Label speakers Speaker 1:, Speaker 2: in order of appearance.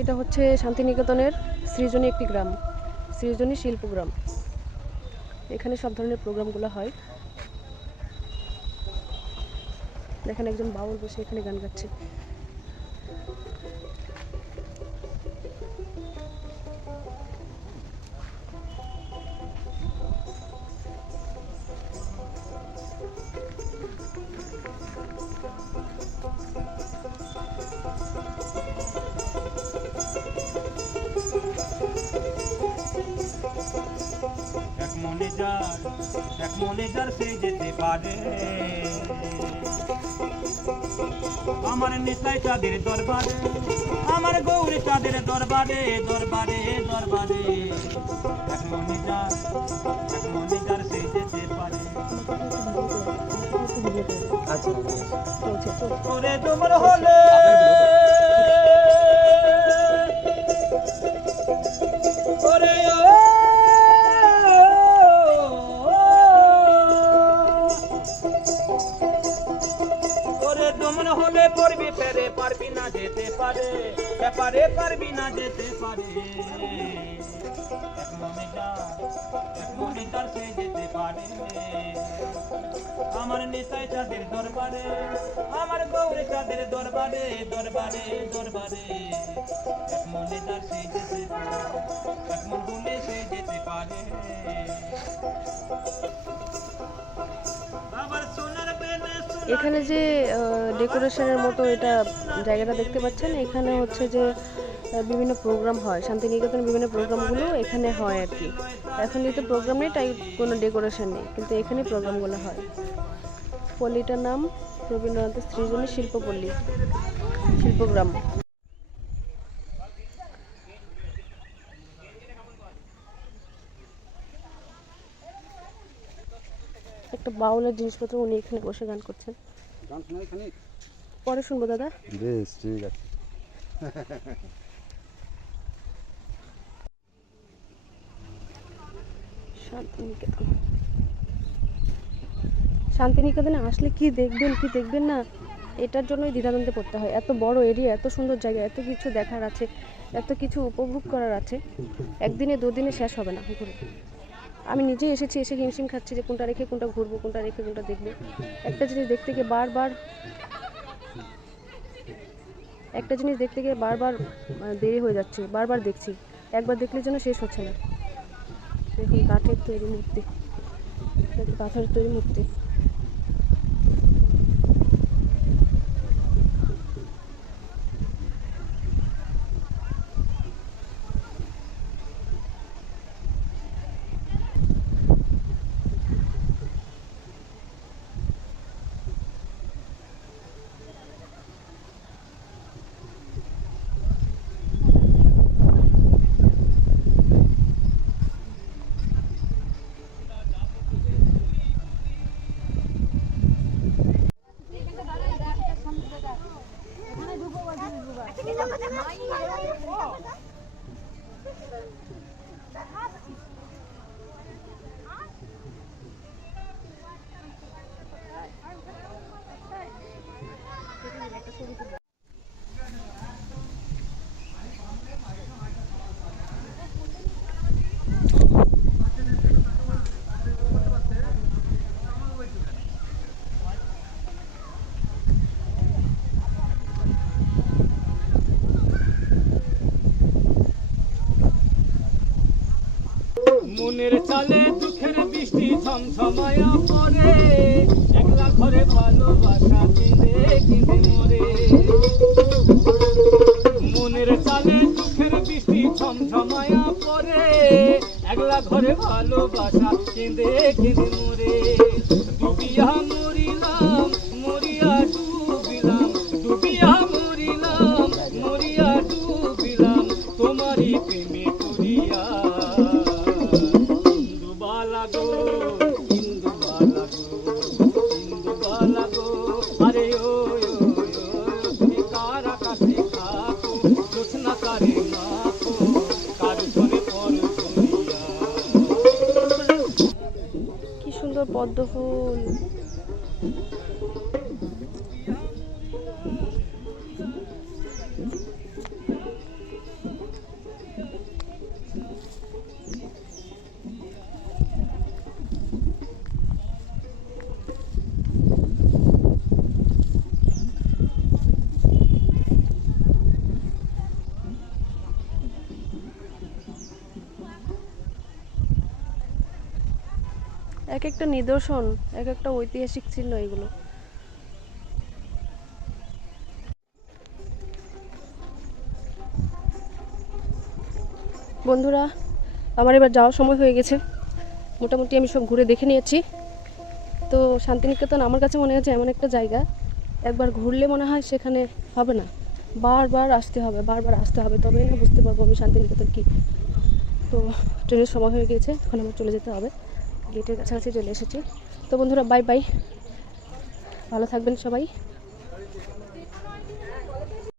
Speaker 1: এটা হচ্ছে শান্তিনিকেতনের সৃজনী একটি গ্রাম সৃজনী শিল্পগ্রাম। এখানে সব ধরনের প্রোগ্রামগুলো হয়। দেখেন একজন বাউল বসে এখানে গান গাচ্ছে।
Speaker 2: মনে এক মনে সে যেতে পারে। আমার নেশায় চাঁদের দরবারে আমার গৌরে চাঁদের দরবারে দরবারে দরবারে। এক মনে এক মনে সে যেতে পারে।
Speaker 3: আচ্ছা
Speaker 1: চলছে চলছে
Speaker 2: তোমার হলে তোমার হলে পড়বি, ফেরে পারবি না যেতে পারে। ব্যাপারে পারবি না যেতে পারে। আমার নেতায় চাঁদের দরবারে, আমার গৌরে চাঁদের দরবারে দরবারে দরবারে। মনে তার সে যেতে পারে
Speaker 1: এখানে যে ডেকোরেশনের মতো এটা জায়গাটা দেখতে পাচ্ছেন, এখানে হচ্ছে যে বিভিন্ন প্রোগ্রাম হয়। শান্তিনিকেতনের বিভিন্ন প্রোগ্রামগুলো এখানে হয় আর কি। এখন যেহেতু প্রোগ্রাম নেই, তাই কোনো ডেকোরেশন নেই। কিন্তু এখানে প্রোগ্রামগুলো হয়। পল্লীটার নাম রবীন্দ্রনাথের সৃজনী শিল্পপল্লী, শিল্পগ্রাম। একটা বাউলের জিনিসপত্র উনি এখানে বসে গান করছেন। পরে শুনব দাদা।
Speaker 3: বেশ ঠিক আছে।
Speaker 1: শান্তিনিকেতন। শান্তিনিকেতনে আসলে কি দেখবেন কি দেখবেন না এটার জন্যই দ্বিধাদ্বন্দ্বে পড়তে হয়। এত বড় এরিয়া এত সুন্দর জায়গা এত কিছু দেখার আছে এত কিছু উপভোগ করার আছে। একদিনে দুদিনে শেষ হবে না ঘুরে আমি নিজে এসেছি, এসে হিমশিম খাচ্ছি যে কোনটা রেখে কোনটা ঘুরবো, কোনটা রেখে কোনটা দেখব। একটা জিনিস দেখতে গিয়ে বারবার একটা জিনিস দেখতে গিয়ে বারবার দেরি হয়ে যাচ্ছে, বারবার দেখছি। একবার দেখলে যেন শেষ হচ্ছে না। দেখুন, কাঠের তৈরি মূর্তি। কাঠের তৈরি মূর্তি।
Speaker 2: মনের চালে, দুঃখের বৃষ্টি ঝমঝমায়া পড়ে। একলা ঘরে ভালোবাসা কিনে কিনে মরে। মনের চালে, দুঃখের বৃষ্টি ঝমঝমায়া পড়ে। একলা ঘরে ভালোবাসা কিনে কিনে মরে।
Speaker 1: পদ্ম ফুল এক একটা নিদর্শন এক একটা ঐতিহাসিক চিহ্ন এগুলো। বন্ধুরা, আমার এবার যাওয়ার সময় হয়ে গেছে। মোটামুটি আমি সব ঘুরে দেখে নিয়েছি। তো শান্তিনিকেতন আমার কাছে মনে হচ্ছে এমন একটা জায়গা, একবার ঘুরলে মনে হয় সেখানে হবে না। বারবার আসতে হবে, বারবার আসতে হবে, তবেই না বুঝতে পারব আমি শান্তিনিকেতন কী। তো ট্রেনের সময় হয়ে গিয়েছে এখন আমার চলে যেতে হবে। গেটের কাছাকাছি চলে এসেছি। তো বন্ধুরা বাই বাই ভালো থাকবেন সবাই।